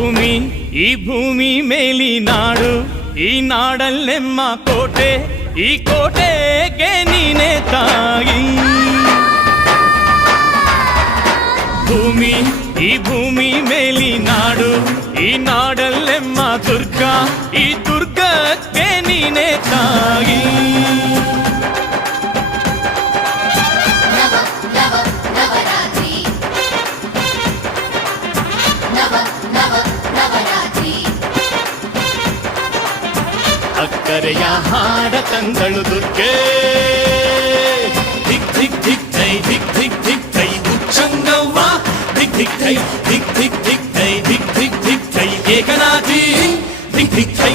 ಭೂಮಿ ಈ ಭೂಮಿ ಮೇಲಿ ನಾಡು, ಈ ನಾಡಲ್ಲೆಮ್ಮ ಕೋಟೆ, ಈ ಕೋಟೆಗೆ ನೀನೆ ತಾಯಿ. ಭೂಮಿ ಈ ಭೂಮಿ ಮೇಲಿ ನಾಡು, ಈ ನಾಡಲ್ಲೆಮ್ಮ ದುರ್ಗ, ಈ ದುರ್ಗಕ್ಕೆ ನೀನೆ ತಾಯಿ. ಅಕ್ಕರೆಯ ಹಾಡ ತಂದಳು ದುರ್ಗೆ, ಧಿಕ್ ಧಿಕ್ ಧಿಕ್ ಜೈ, ಧಿಕ್ ಧಿಕ್ ಧಿಕ್ ಜೈ ಉಚ್ಚಂಗವ್ವ, ಧಿಕ್ ಧಿಕ್ ಜೈ, ಧಿಕ್ ಧಿಕ್ ಧಿಕ್ ಜೈ, ಧಿಕ್ ಧಿಕ್ ಧಿಕ್ ಜೈ ಏಕನಾಥಿ, ಧಿಕ್ ಧಿಕ್ ಜೈ.